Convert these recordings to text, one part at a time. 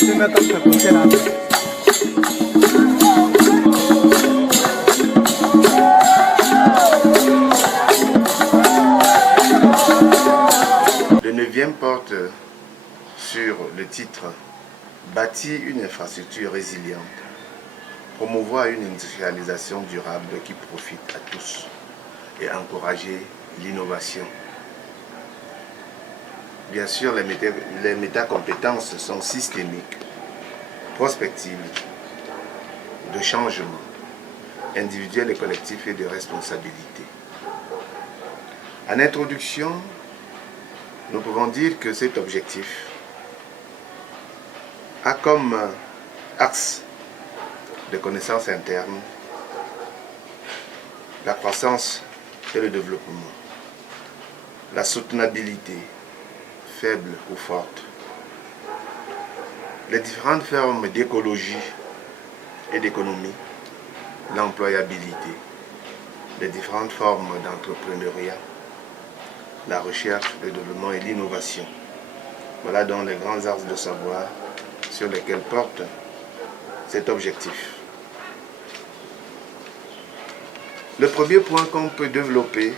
de mettre ce côté là. Le 9e porte sur le titre « Bâtir une infrastructure résiliente, promouvoir une industrialisation durable qui profite à tous et encourager l'innovation ». Bien sûr, les métacompétences sont systémiques, prospectives, de changement, individuel et collectif et de responsabilité. En introduction, nous pouvons dire que cet objectif a comme axe de connaissances internes la croissance et le développement, la soutenabilité, faible ou forte, les différentes formes d'écologie et d'économie, l'employabilité, les différentes formes d'entrepreneuriat, la recherche, le développement et l'innovation. Voilà donc les grands axes de savoir sur lesquels porte cet objectif. Le premier point qu'on peut développer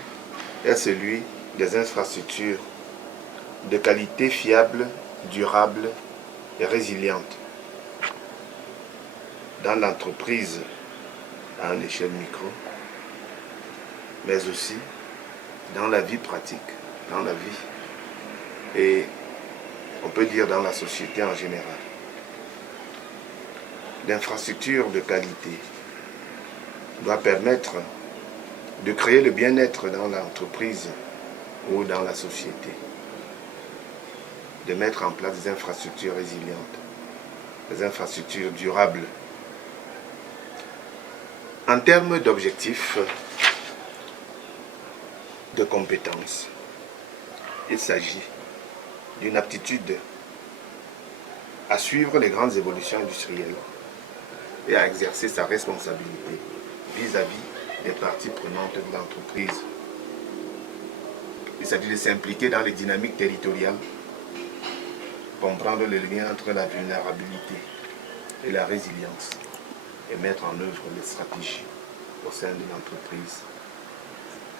est celui des infrastructures de qualité fiable, durable et résiliente dans l'entreprise à une échelle micro, mais aussi dans la vie pratique, dans la vie et on peut dire dans la société en général. L'infrastructure de qualité doit permettre de créer le bien-être dans l'entreprise ou dans la société, de mettre en place des infrastructures résilientes, des infrastructures durables. En termes d'objectifs, de compétences, il s'agit d'une aptitude à suivre les grandes évolutions industrielles et à exercer sa responsabilité vis-à-vis des parties prenantes de l'entreprise. Il s'agit de s'impliquer dans les dynamiques territoriales, comprendre le lien entre la vulnérabilité et la résilience et mettre en œuvre les stratégies au sein de l'entreprise,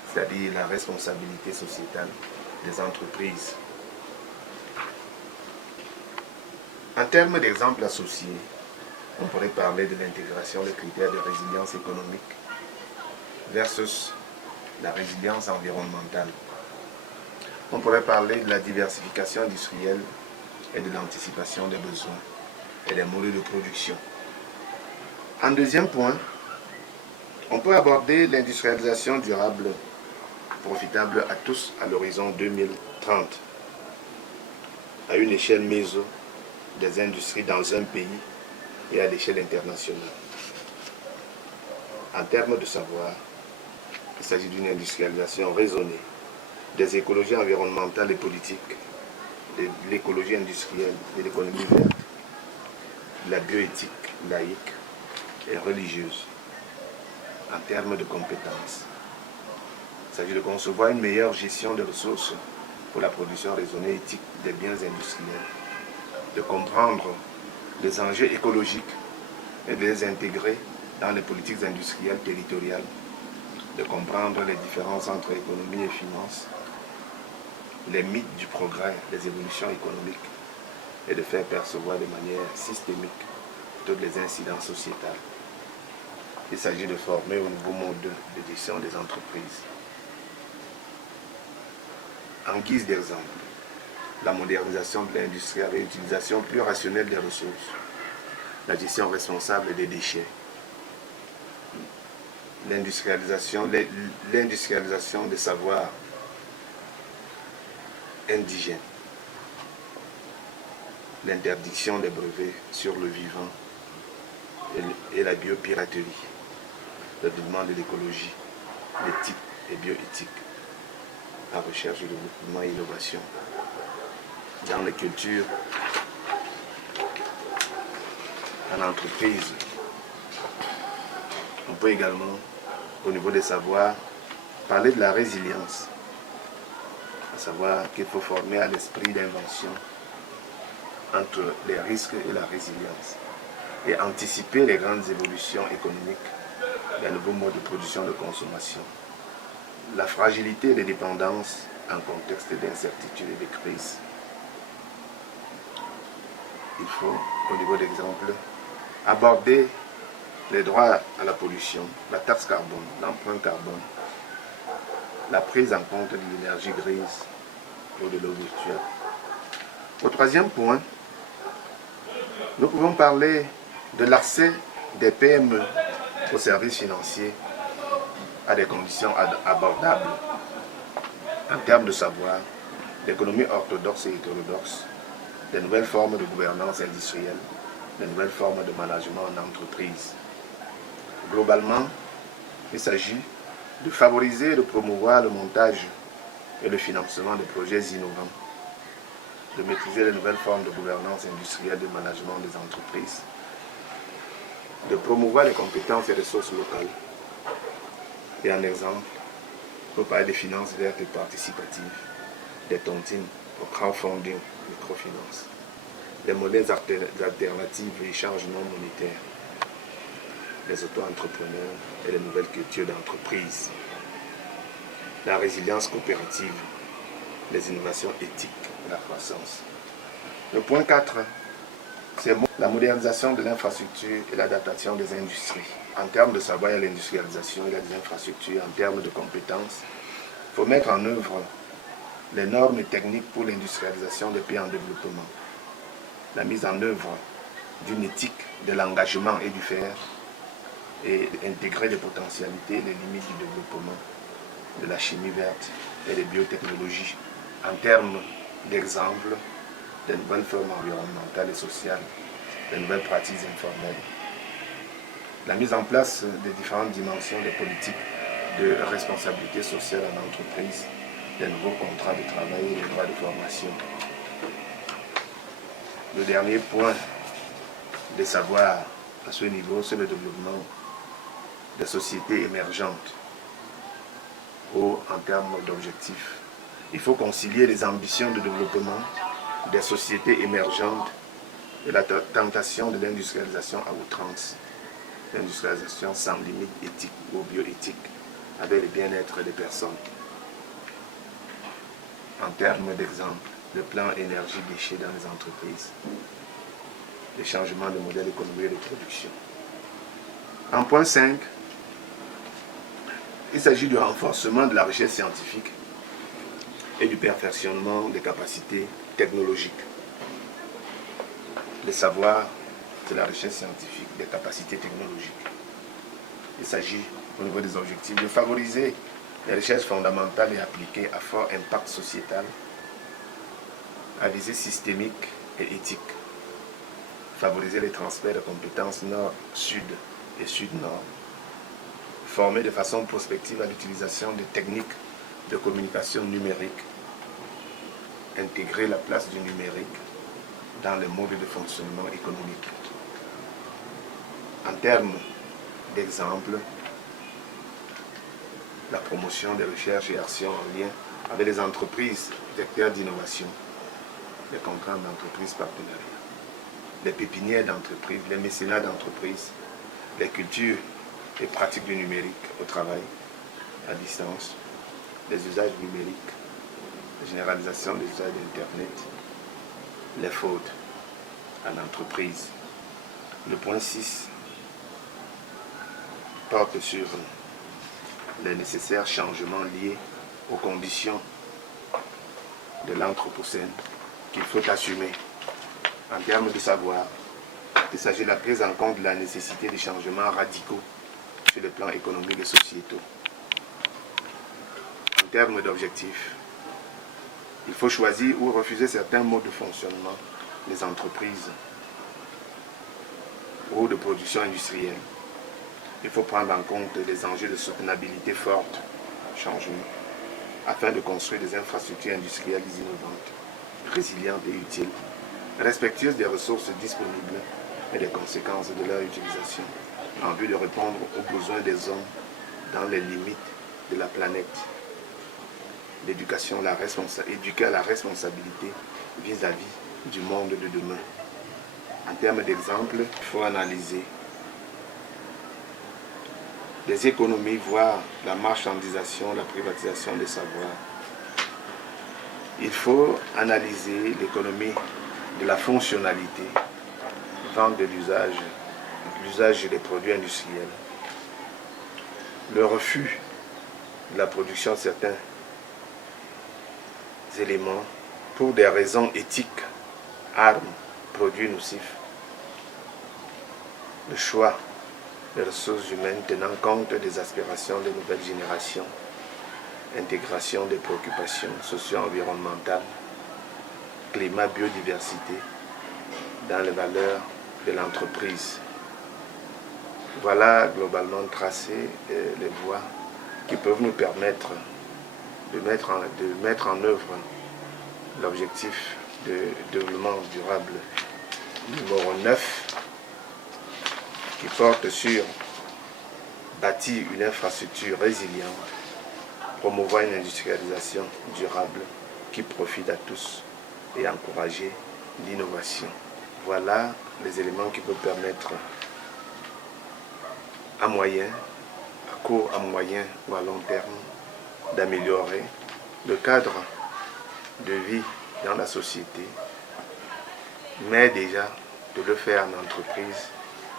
c'est-à-dire la responsabilité sociétale des entreprises. En termes d'exemples associés, on pourrait parler de l'intégration des critères de résilience économique versus la résilience environnementale. On pourrait parler de la diversification industrielle et de l'anticipation des besoins et des modèles de production. En deuxième point, on peut aborder l'industrialisation durable profitable à tous à l'horizon 2030, à une échelle méso des industries dans un pays et à l'échelle internationale. En termes de savoir, il s'agit d'une industrialisation raisonnée, des écologies environnementales et politiques, de l'écologie industrielle, de l'économie verte, de la bioéthique laïque et religieuse. En termes de compétences, il s'agit de concevoir une meilleure gestion des ressources pour la production raisonnée et éthique des biens industriels, de comprendre les enjeux écologiques et de les intégrer dans les politiques industrielles territoriales, de comprendre les différences entre économie et finance, les mythes du progrès, les évolutions économiques et de faire percevoir de manière systémique toutes les incidences sociétales. Il s'agit de former au nouveau mode de gestion des entreprises. En guise d'exemple, la modernisation de l'industrie avec l'utilisation plus rationnelle des ressources, la gestion responsable des déchets, l'industrialisation des savoirs indigènes, l'interdiction des brevets sur le vivant et la biopiraterie, le développement de l'écologie, l'éthique et bioéthique, la recherche, le développement et l'innovation. Dans les cultures, en entreprise, on peut également, au niveau des savoirs, parler de la résilience, à savoir qu'il faut former à l'esprit d'invention, entre les risques et la résilience et anticiper les grandes évolutions économiques, les nouveaux modes de production et de consommation, la fragilité et les dépendances en contexte d'incertitude et de crise. Il faut, au niveau d'exemple, aborder les droits à la pollution, la taxe carbone, l'empreinte carbone, la prise en compte de l'énergie grise ou de l'eau virtuelle. Au troisième point, nous pouvons parler de l'accès des PME aux services financiers à des conditions abordables en termes de savoir, d'économie orthodoxe et hétérodoxe, des nouvelles formes de gouvernance industrielle, des nouvelles formes de management en entreprise. Globalement, il s'agit de favoriser et de promouvoir le montage et le financement de projets innovants, de maîtriser les nouvelles formes de gouvernance industrielle et de management des entreprises, de promouvoir les compétences et ressources locales. Et en exemple, on peut parler des finances vertes et participatives, des tontines au crowdfunding, microfinance, des monnaies alternatives et échanges non monétaires, les auto-entrepreneurs et les nouvelles cultures d'entreprise, la résilience coopérative, les innovations éthiques et la croissance. Le point 4, c'est la modernisation de l'infrastructure et l'adaptation des industries. En termes de savoir, il y a l'industrialisation, il y a des infrastructures. En termes de compétences, il faut mettre en œuvre les normes techniques pour l'industrialisation des pays en développement, la mise en œuvre d'une éthique de l'engagement et du faire, et intégrer les potentialités et les limites du développement de la chimie verte et des biotechnologies en termes d'exemple des nouvelles formes environnementales et sociales, des nouvelles pratiques informelles, la mise en place des différentes dimensions des politiques de responsabilité sociale en entreprise, des nouveaux contrats de travail et des droits de formation. Le dernier point de savoir à ce niveau, c'est le développement des sociétés émergentes ou en termes d'objectifs. Il faut concilier les ambitions de développement des sociétés émergentes et la tentation de l'industrialisation à outrance, l'industrialisation sans limite éthique ou bioéthique, avec le bien-être des personnes. En termes d'exemple, le plan énergie-déchets dans les entreprises, les changements de modèle économique et de production. En point 5, il s'agit du renforcement de la recherche scientifique et du perfectionnement des capacités technologiques. Le savoir, c'est la recherche scientifique, des capacités technologiques. Il s'agit, au niveau des objectifs, de favoriser les recherches fondamentales et appliquées à fort impact sociétal, à visée systémique et éthique. Favoriser les transferts de compétences nord-sud et sud-nord. Former de façon prospective à l'utilisation des techniques de communication numérique. Intégrer la place du numérique dans les modes de fonctionnement économique. En termes d'exemple, la promotion des recherches et actions en lien avec les entreprises vecteurs d'innovation, les contrats d'entreprise partenariat, les pépinières d'entreprise, les mécénats d'entreprise, les cultures et pratiques du numérique au travail, à distance, les usages numériques, la généralisation des usages d'Internet, les fautes à l'entreprise. Le point 6 porte sur les nécessaires changements liés aux conditions de l'anthropocène qu'il faut assumer. En termes de savoir, il s'agit de la prise en compte de la nécessité de changements radicaux sur le plan économique et sociétaux. En termes d'objectifs, il faut choisir ou refuser certains modes de fonctionnement des entreprises ou de production industrielle. Il faut prendre en compte les enjeux de soutenabilité forte, changement, afin de construire des infrastructures industrielles innovantes, résilientes et utiles, respectueuses des ressources disponibles et des conséquences de leur utilisation, en vue de répondre aux besoins des hommes dans les limites de la planète. L'éducation, éduquer à la responsabilité vis-à-vis du monde de demain. En termes d'exemple, il faut analyser les économies, voire la marchandisation, la privatisation des savoirs. Il faut analyser l'économie de la fonctionnalité, vente de l'usage des produits industriels, le refus de la production de certains éléments pour des raisons éthiques, armes, produits nocifs, le choix des ressources humaines tenant compte des aspirations des nouvelles générations, intégration des préoccupations socio-environnementales, climat, biodiversité dans les valeurs de l'entreprise. Voilà globalement tracé les voies qui peuvent nous permettre de mettre en œuvre l'objectif de développement durable numéro 9 qui porte sur bâtir une infrastructure résiliente, promouvoir une industrialisation durable qui profite à tous et encourager l'innovation. Voilà les éléments qui peuvent permettre à moyen, à court, à moyen ou à long terme d'améliorer le cadre de vie dans la société, mais déjà de le faire en entreprise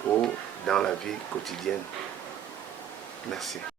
ou dans la vie quotidienne. Merci.